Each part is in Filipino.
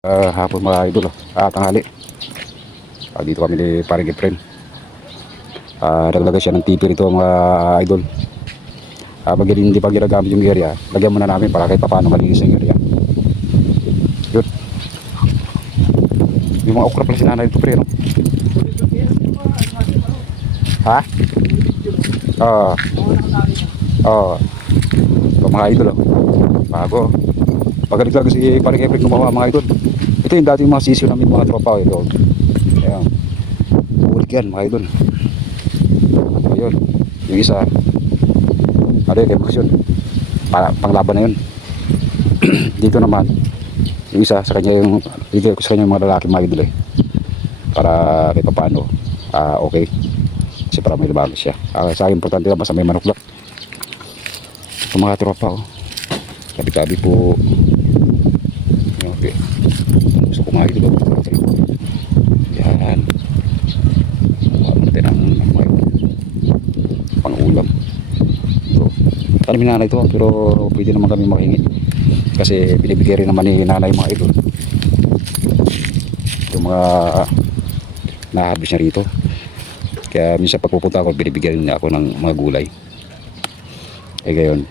Hapon mga idol, tanghali. Dito kami ni paring Efren. Naglagay siya ng TV rito mga idol. Pag hindi pa ginagamit yung area, lagyan muna namin para kahit paano malinis yung area. Yun. Yung mga okra pala si nanay dito pre, no? Ha? Oo. Oo. Ito mga idol, oh. Bago. Pagalit lang si paring Efren gumawa mga idol. Ito yung dating mga sisyo namin mga tropa, ito. Ayan. Ulit yan mga idol. Ayun. Yung isa. Ano yun, yun. Panglaban na yun. Dito naman yung isa sa kanya yung dito sa kanya yung mga lalaki mga idol eh. Para kahit pa paano okay. Kasi para may labanan siya. Sa akin importante lang basta may manok lang. Ito mga tropa oh. Tabi-tabi po. Okay. Gusto ko mga idol oh. Yan. Natin ang mga pang ulam. Kami nanay ito pero pwede naman kami makingi kasi binibigay rin naman ni nanay mga idol yung mga nahabis niya rito, kaya minsan pagpupunta ako binibigyan niya ako ng mga gulay gayon.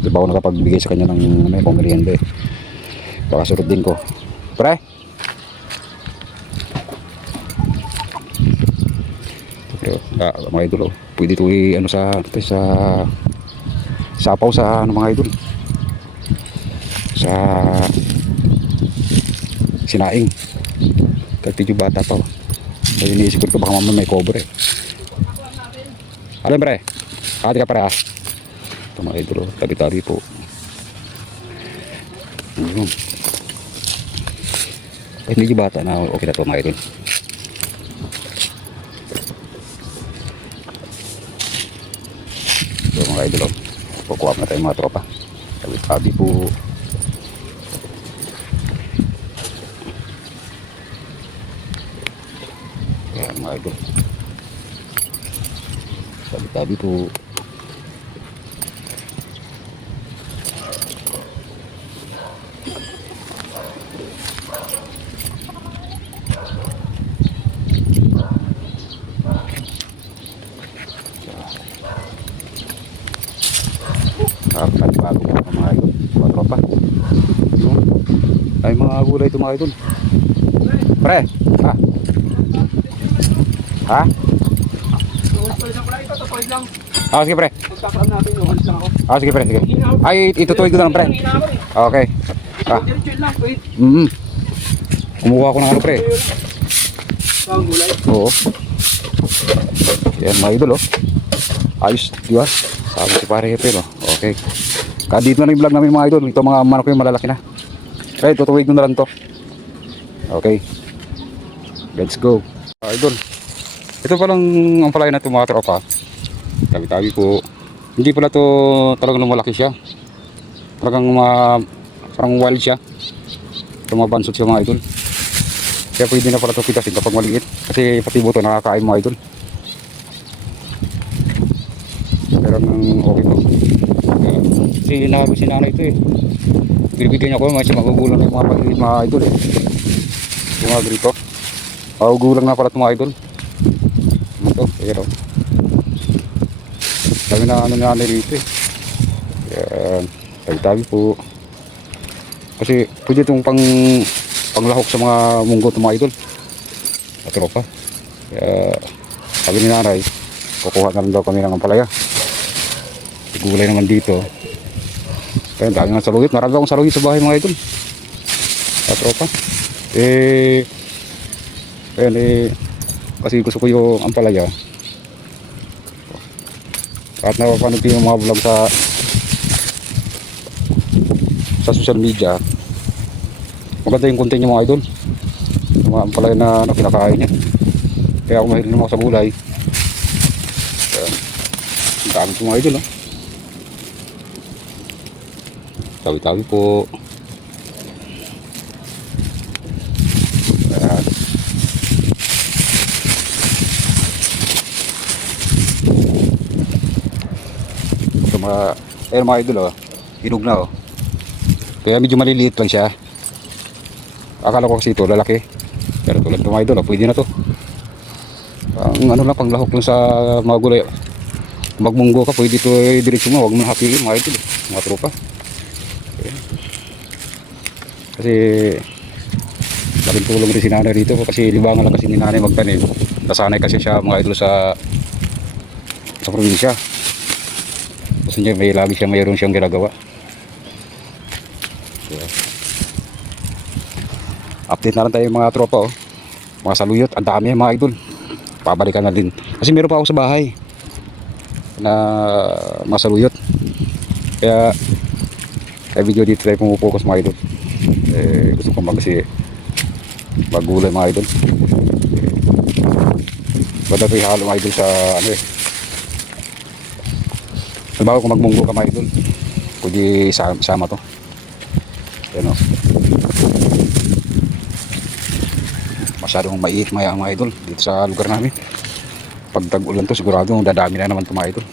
Ito ba ako nakapagbigay sa kanya ng pang merienda baka surot din ko pre. Mga idol pwede ito ano sa sapaw sa ano mga idol sa sinaing kahit medyo bata pa so iniisip ko baka mamaya may cover alam pre hati ka pare ito mga idol tabi-tabi po kahit medyo bata na okay na ito mga idol. So mga idol kukuha na tayo mga tropa tabi-tabi po. Yan mga idol tabi-tabi po. Bago po mga idol mga tropa ay mga gulay ito mga idol pre ha sige pre sige pre sige ay itutuloy ko na lang pre okay kumuha ko ng ano pre oo yan mga idol ayos diba sabi si pare Hepe okay. Dito na rin vlog namin mga idol. Ito mga manok yung malalaki na. Okay, tutuwig ko na lang to. Okay. Let's go. Idol. Ito palang ang palay na ito mga tropa. Tabi-tabi po. Hindi pala to talagang lumalaki siya. Talagang parang wild siya. Tumabansot siya mga idol. Kaya pwede na pala ito pitasin kapag maliit. Kasi pati buto nakakain mga idol. Pero okay po. Kasi nahabis si nanay ito binibigyan niya ko mga magugulang na yung mga pag-ibig mga idol yung mga grito magugulang na pala ito mga idol ito pero sabi na ano nanay rito yan tabi-tabi po kasi pwede itong panglahok sa mga munggo ito mga idol at tropa kaya sabi ni nanay kukuha na lang daw kami ng ampalaya gulay naman dito. Kaya dami nga saluyot. Marami akong saluyot sa bahay mga idol. Sa tropa. Kasi gusto ko yung ampalaya. At napapanood ko yung mga vlog sa social media. Maganda yung content yung mga idol. Yung mga ampalaya na kinakain niya. Kaya ako mahilig naman sa gulay. Ang dami ko mga idol tawi-tawi po. Ito mga idol hinog na kaya medyo maliliit lang siya Akala ko kasi ito lalaki. Pero tulad ng mga idol, pwede na to. Ang ano lang, panglahok lang sa mga gulay. Magmunggo ka, pwede ito diretso mo. Huwag mo hatiin mga idol, mga tropa. Ayan. Kasi laking tulong rin si nanay dito. Kasi libangan lang kasi ni nanay magtanim. Nasanay kasi siya mga idol sa probinsya. Kasi niya may lagi siya mayroon siyang ginagawa. Ayan. Update na lang tayo mga tropa, oh. Mga saluyot, ang dami mga idol. Pabalikan na din. Kasi meron pa ako sa bahay na mga saluyot. Kaya video dito tayo pumupokus mga idol. Gusto ko maggulay mga idol. Bada ito ihalo mga idol sa ano eh. Bago kung magmunggo ka mga idol, pwede sama to. Ayan, oh. Masyadong maiit mga idol dito sa lugar namin. Pag tag-ulan to sigurado dadami na naman ito mga idol.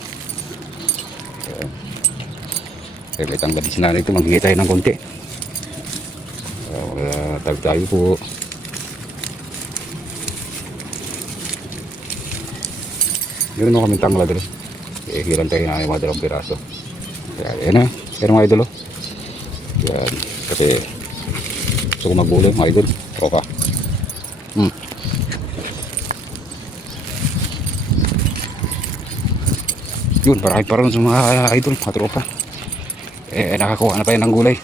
Kaya may tanggal din sinanay ito, maghingi tayo ng konti. Tayo po. Meron ako kaming tanggal doon. Hiran tayo na yung mga dalawang piraso. Ayan na, pero mga idol, oh. Yan, kasi gusto ko magbulay mga idol. Okay. Yun, marami pa rin sa mga idol, mga tropa. Nakakuha na tayo ng gulay.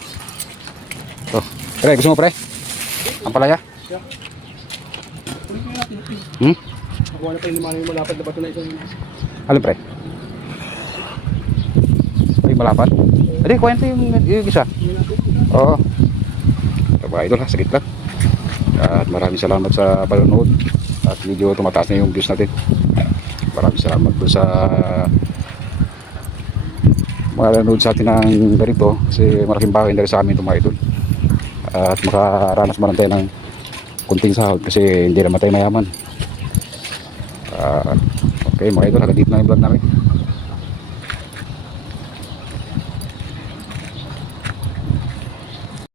So, pre, gusto mo pre? Ang palaya? Nakuha na tayo naman yung malapad na bato na isang Alin pre? Ay, malapad? Hindi, kuha natin yung isa. Oo. Mga idol ha, sagit lang. At maraming salamat sa panonood. At medyo tumataas na yung views natin. Maraming salamat po sa mga nanood sa atin ng ganito. Kasi malaking bagay na rin sa amin itong mga idol. At makaranas man tayo ng kunting sahod kasi hindi naman tayo mayaman. Okay mga idol, hanggang dito na yung vlog namin.